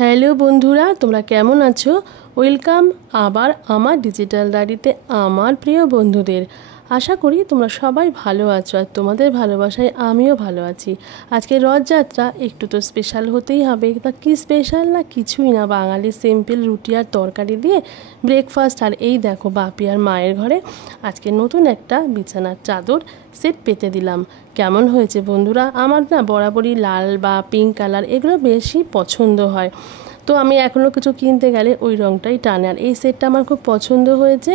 Hello বন্ধুরা, তোমরা কেমন আছো? ওয়েলকাম আবার আমার ডিজিটাল ডায়েরিতে আমার প্রিয় বন্ধুদের। আশা করি তোমরা সবাই ভালো আছো আর তোমাদের ভালোবাসায় আমিও ভালো আছি। আজকে রথযাত্রা, একটু তো স্পেশাল হতেই হবে। তা কি স্পেশাল? না কিছুই না, বাঙালির সিম্পল রুটি আর তরকারি দিয়ে ব্রেকফাস্ট। আর এই দেখো বাপি আর মায়ের ঘরে আজকে নতুন একটা বিছানার চাদর সেট পেতে দিলাম। কেমন হয়েছে বন্ধুরা? আমার না বরাবরই লাল বা পিঙ্ক কালার এগুলো বেশি পছন্দ হয়, তো আমি এখনও কিছু কিনতে গেলে ওই রঙটাই টানে। আর এই সেটটা আমার খুব পছন্দ হয়েছে,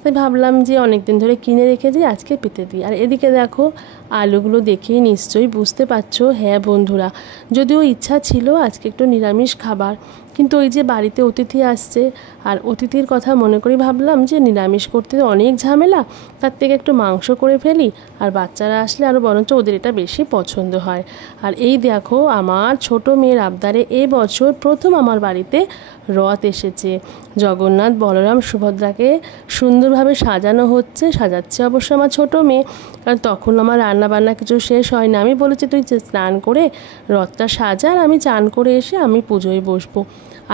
তাই ভাবলাম যে অনেক দিন ধরে কিনে রেখেছি, আজকে পেতে দিই। আর এদিকে দেখো আলুগুলো দেখেই নিশ্চয়ই বুঝতে পারছো। হ্যাঁ বন্ধুরা, যদিও ইচ্ছা ছিল আজকে একটু নিরামিষ খাবার, কিন্তু ওই যে বাড়িতে অতিথি আসছে আর অতিথির কথা মনে করি ভাবলাম যে নিরামিষ করতে অনেক ঝামেলা, তার থেকে একটু মাংস করে ফেলি। আর বাচ্চারা আসলে আরও বরঞ্চ ওদের এটা বেশি পছন্দ হয়। আর এই দেখো আমার ছোট মেয়ের আবদারে এই বছর প্রথম আমার বাড়িতে রথ এসেছে। জগন্নাথ, বলরাম, সুভদ্রাকে সুন্দরভাবে সাজানো হচ্ছে, সাজাচ্ছে অবশ্য আমার ছোট মেয়ে, কারণ তখন আমার রান্নাবান্না কিছু শেষ হয় না। আমি বলেছি তুই স্নান করে রথটা সাজা, আর আমি চান করে এসে আমি পুজোয় বসবো।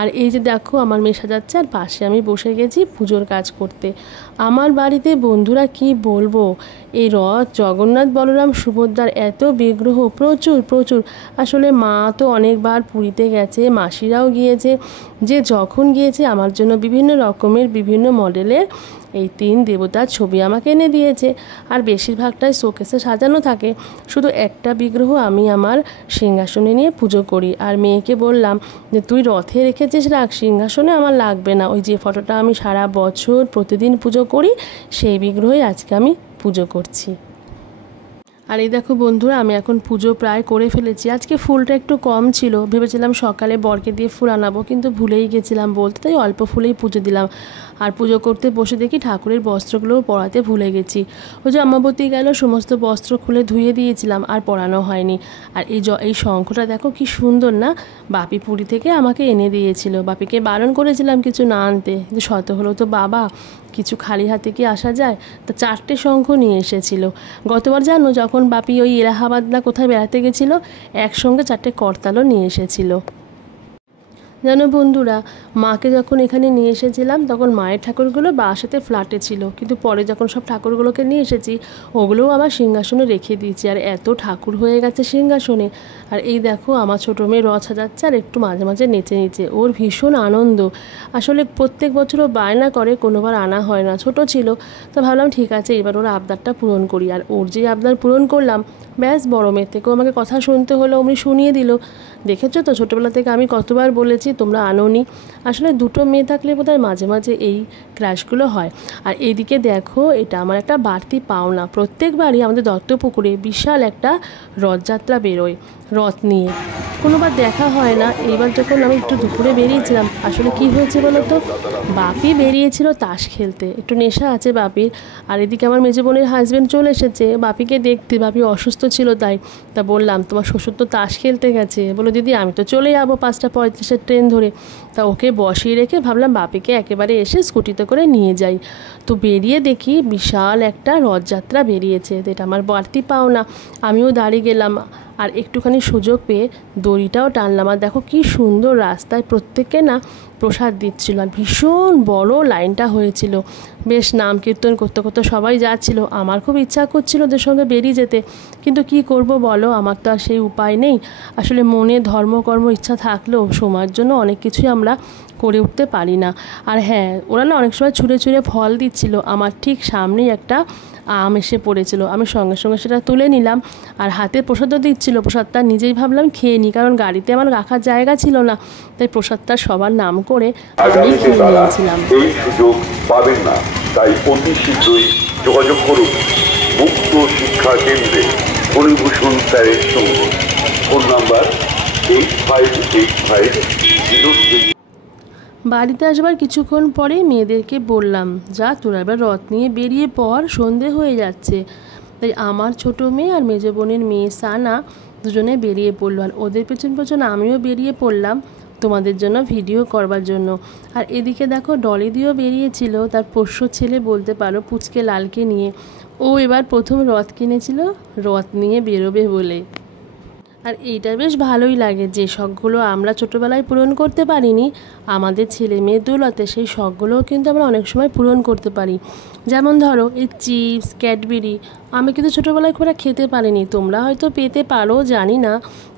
আর এই যে দেখো আমার মেয়ে সাজাচ্ছে আর পাশে আমি বসে গেছি পুজোর কাজ করতে। আমার বাড়িতে বন্ধুরা কি বলবো, এই রথ, জগন্নাথ, বলরাম, সুভদ্রার এত বিগ্রহ, প্রচুর প্রচুর। আসলে মা তো অনেকবার পুরীতে গেছে, মাসিরাও গিয়েছে, যে যখন গিয়েছে আমার জন্য বিভিন্ন রকমের বিভিন্ন মডেলের এই 3 দেবতার ছবি আমাকে এনে দিয়েছে। আর বেশিরভাগটাই শোকেসে সাজানো থাকে, শুধু একটা বিগ্রহ আমি আমার সিংহাসনে নিয়ে পুজো করি। আর মেয়েকে বললাম যে তুই রথে রেখেছিস রাখ, সিংহাসনে আমার লাগবে না, ওই যে ফটোটা আমি সারা বছর প্রতিদিন পুজো করি সেই বিগ্রহই আজকে আমি পুজো করছি। আর এই দেখো বন্ধুরা, আমি এখন পুজো প্রায় করে ফেলেছি। আজকে ফুলটা একটু কম ছিল, ভেবেছিলাম সকালে বরকে দিয়ে ফুল আনাবো, কিন্তু ভুলেই গেছিলাম বলতে, তাই অল্প ফুলেই পুজো দিলাম। আর পুজো করতে বসে দেখি ঠাকুরের বস্ত্রগুলোও পরাতে ভুলে গেছি। ওই যে অমাবতী গেল, সমস্ত বস্ত্র খুলে ধুয়ে দিয়েছিলাম, আর পরানো হয়নি। আর এই শঙ্খটা দেখো কি সুন্দর না, বাপি পুরী থেকে আমাকে এনে দিয়েছিল। বাপিকে বারণ করেছিলাম কিছু না আনতে, কিন্তু শত হলো তো বাবা, কিছু খালি হাতে কি আসা যায়? তা 4টে শঙ্খ নিয়ে এসেছিল। গতবার জানো যখন বাপি ওই এলাহাবাদ না কোথায় বেড়াতে গেছিলো, একসঙ্গে 4টে করতালও নিয়ে এসেছিল। জানো বন্ধুরা, মাকে যখন এখানে নিয়ে এসেছিলাম তখন মায়ের ঠাকুরগুলো বাসাতে ফ্ল্যাটে ছিল, কিন্তু পরে যখন সব ঠাকুরগুলোকে নিয়ে এসেছি ওগুলোও আমার সিংহাসনে রেখে দিয়েছি। আর এত ঠাকুর হয়ে গেছে সিংহাসনে। আর এই দেখো আমার ছোটো মেয়ে রথ সাজাচ্ছে আর একটু মাঝে মাঝে নেচে নিচে, ওর ভীষণ আনন্দ। আসলে প্রত্যেক বছরও বায়না করে, কোনোবার আনা হয় না, ছোট ছিল। তো ভাবলাম ঠিক আছে এবার ওর আবদারটা পূরণ করি। আর ওর যে আবদার পূরণ করলাম, ব্যাস বড় মেয়ের থেকেও আমাকে কথা শুনতে হলো, উনি শুনিয়ে দিল। দেখেছো তো ছোটোবেলা থেকে আমি কতবার বলেছি তোমরা আনোনি। আসলে দুটো মেয়ে থাকলে বোধহয় মাঝে মাঝে এই ক্রাশগুলো হয়। আর এইদিকে দেখো এটা আমার একটা বাড়তি পাওনা, প্রত্যেকবারই আমাদের দত্তপুকুরে বিশাল একটা রথযাত্রা বেরোয় রথ নিয়ে, কোনোবার দেখা হয় না। এইবার যখন আমি একটু দুপুরে বেরিয়েছিলাম, আসলে কি হয়েছে বলো তো, বাপি বেরিয়েছিল তাস খেলতে, একটু নেশা আছে বাপির। আর এদিকে আমার মেজো বোনের হাজব্যান্ড চলে এসেছে বাপিকে দেখতে, বাপি অসুস্থ ছিল তাই। তা বললাম তোমার শ্বশুর তো তাস খেলতে গেছে, বলো দিদি আমি তো চলে যাবো 5:35 ট্রেন ধরে। তা ওকে বসিয়ে রেখে ভাবলাম বাপিকে একেবারে এসে স্কুটিতে করে নিয়ে যাই। তো বেরিয়ে দেখি বিশাল একটা রথযাত্রা বেরিয়েছে, এটা আমার বাড়তি পাওনা। আমিও দাঁড়িয়ে গেলাম আর একটুখানি সুযোগ পেয়ে দড়িটাও টানলাম। আর দেখো কি সুন্দর রাস্তায় প্রত্যেককে না প্রসাদ দিচ্ছিল, আর ভীষণ বড় লাইনটা হয়েছিল। বেশ নাম কীর্তন করতে করতে সবাই যাচ্ছিল। আমার খুব ইচ্ছা করছিল ওদের সঙ্গে বেরিয়ে যেতে, কিন্তু কি করব বলো, আমার তো আর সেই উপায় নেই। আসলে মনে ধর্মকর্ম ইচ্ছা থাকলেও সময়ের জন্য অনেক কিছুই আমরা করে উঠতে পারি না। আর হ্যাঁ, ওরা না অনেক সময় ছুঁড়ে ছুঁড়ে ফল দিচ্ছিল, আমার ঠিক সামনেই একটা আম এসে পড়েছিল, আমি সঙ্গে সঙ্গে সেটা তুলে নিলাম। আর হাতে প্রসাদও দিচ্ছিল, প্রসাদটা নিজেই ভাবলাম খেয়ে নিই, কারণ গাড়িতে আমার রাখার জায়গা ছিল না, তাই প্রসাদটা সবার নাম করে আমি খেয়ে নিয়েছিলাম। এই সুযোগ পাবেন না, তাই অতি শীঘ্রই যোগাযোগ করুন মুক্ত শিক্ষা কেন্দ্রে ফণীভূষণ স্যারের সঙ্গে। Phone number 858503। বাড়িতে আসবার কিছুক্ষণ পরেই মেয়েদেরকে বললাম যা তোরা এবার রথ নিয়ে বেরিয়ে পড়, সন্ধে হয়ে যাচ্ছে। তাই আমার ছোটো মেয়ে আর মেজো বোনের মেয়ে সানা দুজনে বেরিয়ে পড়লো, আর ওদের পেছন পেছন আমিও বেরিয়ে পড়লাম তোমাদের জন্য ভিডিও করবার জন্য। আর এদিকে দেখো ডলিদিও বেরিয়েছিল তার পোষ্য ছেলে বলতে পারো পুচকে লালকে নিয়ে। ও এবার প্রথম রথ কিনেছিল রথ নিয়ে বেরোবে বলে। আর এইটা বেশ ভালোই লাগে, যে শখগুলো আমরা ছোটোবেলায় পূরণ করতে পারিনি, আমাদের ছেলে মেয়ের দৌলতে সেই শখগুলোও কিন্তু আমরা অনেক সময় পূরণ করতে পারি। যেমন ধরো এই চিপস, ক্যাডবেরি, আমি কিন্তু ছোটোবেলায় খুব একটা খেতে পারিনি, তোমরা হয়তো পেতে পারো জানি না,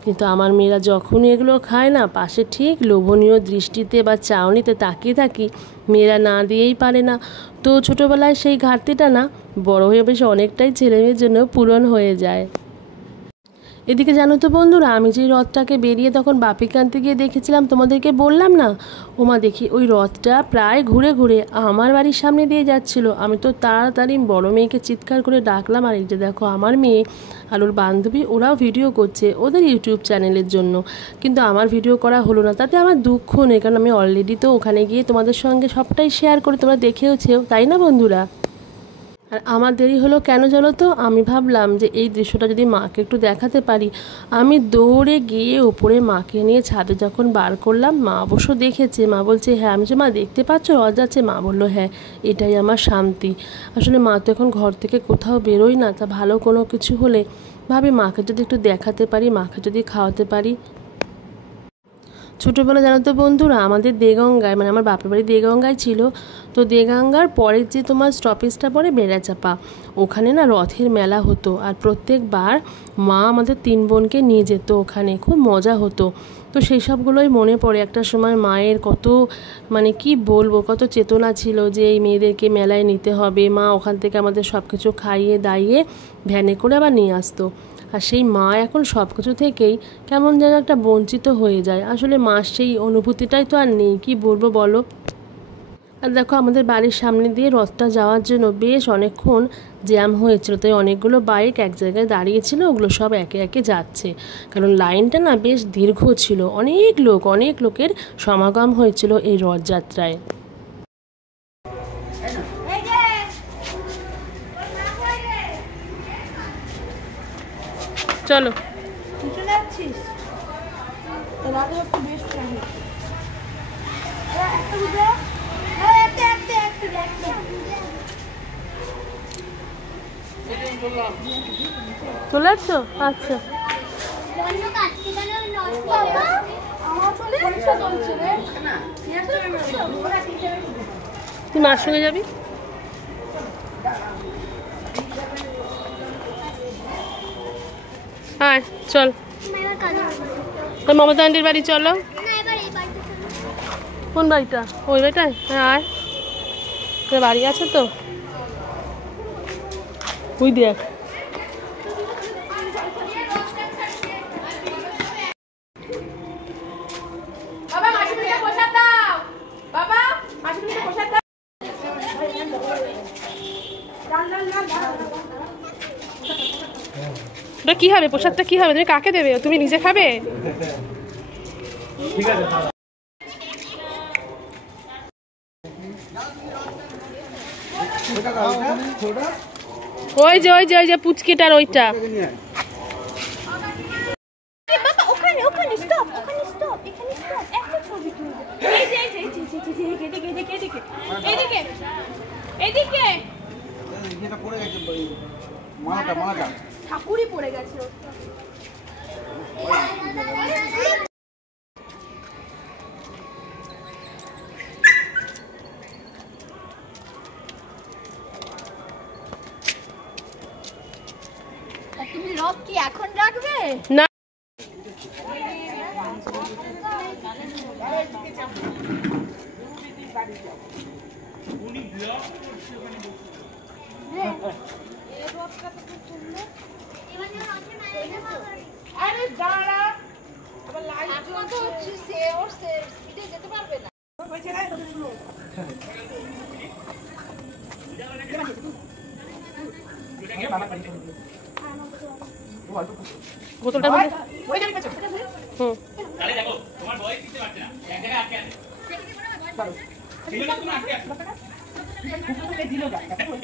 কিন্তু আমার মেয়েরা যখনই এগুলো খায় না, পাশে ঠিক লোভনীয় দৃষ্টিতে বা চাউনিতে তাকিয়ে থাকি, মেয়েরা না দিয়েই পারে না। তো ছোটোবেলায় সেই ঘাটতিটা না বড় হয়ে বেশ অনেকটাই ছেলেমেয়ের জন্য পূরণ হয়ে যায়। এদিকে জানো তো বন্ধুরা, আমি যে রথটাকে বেরিয়ে তখন বাপিকে আনতে গিয়ে দেখেছিলাম, তোমাদেরকে বললাম না, ওমা দেখি ওই রথটা প্রায় ঘুরে ঘুরে আমার বাড়ির সামনে দিয়ে যাচ্ছিল। আমি তো তাড়াতাড়ি বড় মেয়েকে চিৎকার করে ডাকলাম, আর এই যে দেখো আমার মেয়ে আর ওর বান্ধবী ওরাও ভিডিও করছে ওদের ইউটিউব চ্যানেলের জন্য, কিন্তু আমার ভিডিও করা হলো না। তাতে আমার দুঃখ নেই, কারণ আমি অলরেডি তো ওখানে গিয়ে তোমাদের সঙ্গে সবটাই শেয়ার করে তোমরা দেখেওছেও, তাই না বন্ধুরা? আর আমার দেরি হলো কেন জানো তো, আমি ভাবলাম যে এই দৃশ্যটা যদি মাকে একটু দেখাতে পারি। আমি দৌড়ে গিয়ে ওপরে মাকে নিয়ে ছাদে যখন বার করলাম, মা অবশ্য দেখেছে, মা বলছে হ্যাঁ। আমি যে মা দেখতে পাচ্ছ রথ যাচ্ছে? মা বললো হ্যাঁ, এটাই আমার শান্তি। আসলে মা তো এখন ঘর থেকে কোথাও বেরোই না, তা ভালো কোনো কিছু হলে ভাবি মাকে যদি একটু দেখাতে পারি, মাকে যদি খাওয়াতে পারি। ছোটোবেলা জানো তো বন্ধুরা, আমাদের দেগঙ্গায়, মানে আমার বাপের বাড়ি দেগঙ্গায় ছিল, তো দেগঙ্গার পরের যে তোমার স্টপেজটা পড়ে বেড়াচাপা, ওখানে না রথের মেলা হতো। আর প্রত্যেকবার মা আমাদের 3 বোনকে নিয়ে যেত ওখানে, খুব মজা হতো। তো সেই সবগুলোই মনে পড়ে। একটা সময় মায়ের কত, মানে কি বলবো, কত চেতনা ছিল যে এই মেয়েদেরকে মেলায় নিতে হবে। মা ওখান থেকে আমাদের সব কিছু খাইয়ে দাইয়ে ভ্যানে করে আবার নিয়ে আসতো। আর সেই মা এখন সব কিছু থেকেই কেমন যেন একটা বঞ্চিত হয়ে যায়। আসলে মার সেই অনুভূতিটাই তো আর নেই, কি বলবো বলো। আর দেখো আমাদের বাড়ির সামনে দিয়ে রথটা যাওয়ার জন্য বেশ অনেকক্ষণ জ্যাম হয়েছিল, তাই অনেকগুলো বাইক এক জায়গায় দাঁড়িয়েছিল, ওগুলো সব একে একে যাচ্ছে, কারণ লাইনটা না বেশ দীর্ঘ ছিল। অনেক লোকের সমাগম হয়েছিল এই রথযাত্রায়। চলো চলে আসছো? আচ্ছা তুই মার সঙ্গে যাবি? হ্যাঁ চল, তোর মমতা আন্টির বাড়ি চলো। কোন বাড়িটা? ওই বাড়িটায়? হ্যাঁ আয়, বাড়ি আছে তো ওই দেখ। ওটা কি হবে? প্রসাদটা কি হবে? তুমি কাকে দেবে? তুমি নিজে খাবে? ঠিক আছে। ওই যে পুচকিটার ওইটা। ঠাকুরই পড়ে গেছে। তুমি রথ কি এখন রাখবে? না আরে দাঁড়া, আবার লাইট জ্বলছে, সে ওর স্পিডে যেতে পারবে না। বোতলটা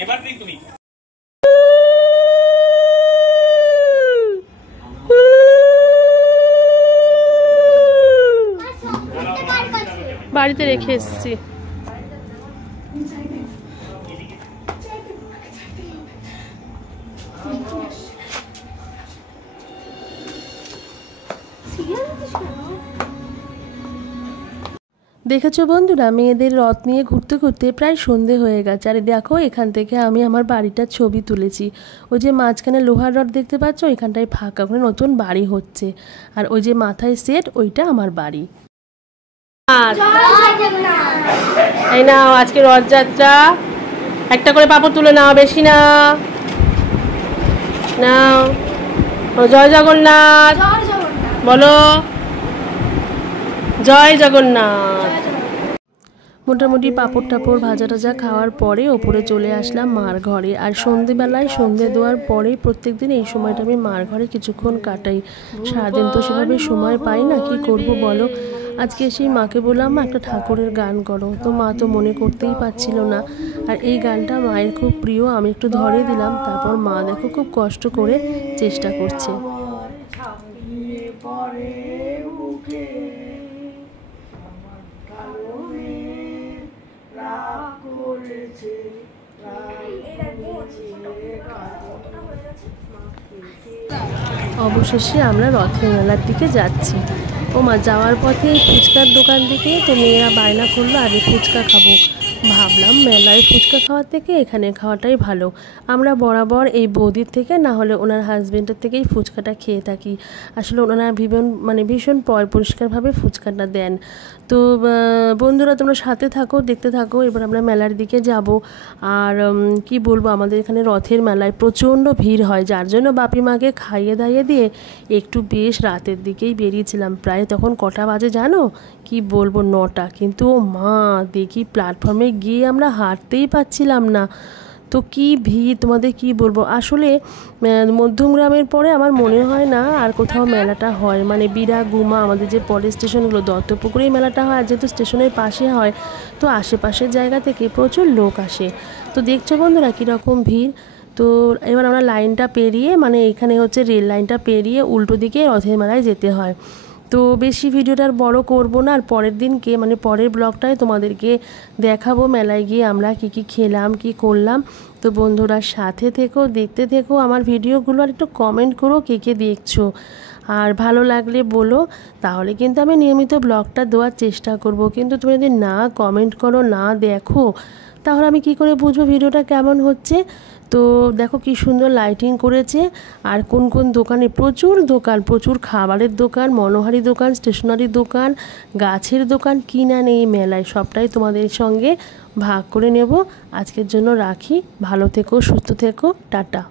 এবার তুমি বাড়িতে রেখে এসেছি। দেখেছো বন্ধুরা, মেয়েদের রথ নিয়ে ঘুরতে ঘুরতে প্রায় সন্ধে হয়ে গেছে। আর দেখো এখান থেকে আমি আমার বাড়িটার ছবি তুলেছি। ওই যে মাঝখানে লোহার রড দেখতে পাচ্ছ, এখানটায় ফাঁকা করে নতুন বাড়ি হচ্ছে। আর ওই যে মাথায় সেট, ওইটা আমার বাড়ি। এই নাও আজকে রথযাত্রা, একটা করে পাপড় তুলে নাও, বেশি না নাও। জয় জগন্নাথ বলো, জয় জগন্নাথ। মোটামুটি পাঁপড় টাপড় ভাজা টাজা খাওয়ার পরে ওপরে চলে আসলাম মার ঘরে। আর সন্ধেবেলায় সন্ধে দেওয়ার পরে প্রত্যেকদিন এই সময়টা আমি মার ঘরে কিছুক্ষণ কাটাই। সারাদিন তো সেভাবে সময় পাই না, কি করব বলো। আজকে সেই মাকে বললাম মা একটা ঠাকুরের গান করো, তো মা তো মনে করতেই পারছিল না। আর এই গানটা মায়ের খুব প্রিয়, আমি একটু ধরে দিলাম। তারপর মা দেখো খুব কষ্ট করে চেষ্টা করছে। অবশেষে আমরা রথের মেলার দিকে যাচ্ছি। ও মা, যাওয়ার পথে এই ফুচকার দোকান থেকে তো মেয়েরা বায়না করলো আগে ফুচকা খাবো। ভাবলাম মেলায় ফুচকা খাওয়ার থেকে এখানে খাওয়াটাই ভালো। আমরা বরাবর এই বৌদির থেকে না হলে ওনার হাজবেন্ডের থেকেই ফুচকাটা খেয়ে থাকি। আসলে ওনারা ভীষণ পরিষ্কারভাবে ফুচকাটা দেন। তো বন্ধুরা তোমরা সাথে থাকো, দেখতে থাকো। এবার আমরা মেলার দিকে যাব। আর কি বলবো, আমাদের এখানে রথের মেলায় প্রচণ্ড ভিড় হয়, যার জন্য বাপি মাকে খাইয়ে দাইয়ে দিয়ে একটু বেশ রাতের দিকেই বেরিয়েছিলাম। প্রায় তখন কটা বাজে জানো, কি বলবো, 9টা। কিন্তু ও মা, দেখি প্ল্যাটফর্মে গিয়ে আমরা হাঁটতেই পাচ্ছিলাম না। তো কি ভিড়, তোমাদের কি বলবো। আসলে মধ্যমগ্রামের পরে আমার মনে হয় না আর কোথাও মেলাটা হয়। বিরা গুমা আমাদের যে পরের স্টেশনগুলো, দত্তপুকুরেই মেলাটা হয়। আর যেহেতু স্টেশনের পাশে হয়, তো আশেপাশের জায়গা থেকে প্রচুর লোক আসে। তো দেখছো বন্ধুরা কীরকম ভিড়। তো এবার আমরা লাইনটা পেরিয়ে, এখানে হচ্ছে রেল লাইনটা পেরিয়ে উল্টো দিকে রথের মেলায় যেতে হয়। তো বেশি ভিডিওটা আর বড় করবো না। আর পরের দিনকে পরের ব্লগটায় তোমাদেরকে দেখাবো মেলায় গিয়ে আমরা কি কি খেলাম, কি করলাম। তো বন্ধুরা সাথে থেকো, দেখতে থেকো আমার ভিডিওগুলো। আর একটু কমেন্ট করো কে কে দেখছো। আর ভালো লাগলে বলো, তাহলে কিন্তু আমি নিয়মিত ব্লগটা দেওয়ার চেষ্টা করব। কিন্তু তুমি যদি না কমেন্ট করো, না দেখো, তাহলে আমি কি করে বুঝবো ভিডিওটা কেমন হচ্ছে। তো দেখো কি সুন্দর লাইটিং করেছে। আর কোন কোন দোকানে, প্রচুর দোকান, প্রচুর খাবারের দোকান, মনোহারি দোকান, স্টেশনারি দোকান, গাছের দোকান, কি না নেই মেলায়, সবটাই তোমাদের সঙ্গে ভাগ করে নেব। আজকের জন্য রাখি, ভালো থেকো, সুস্থ থেকো, টাটা।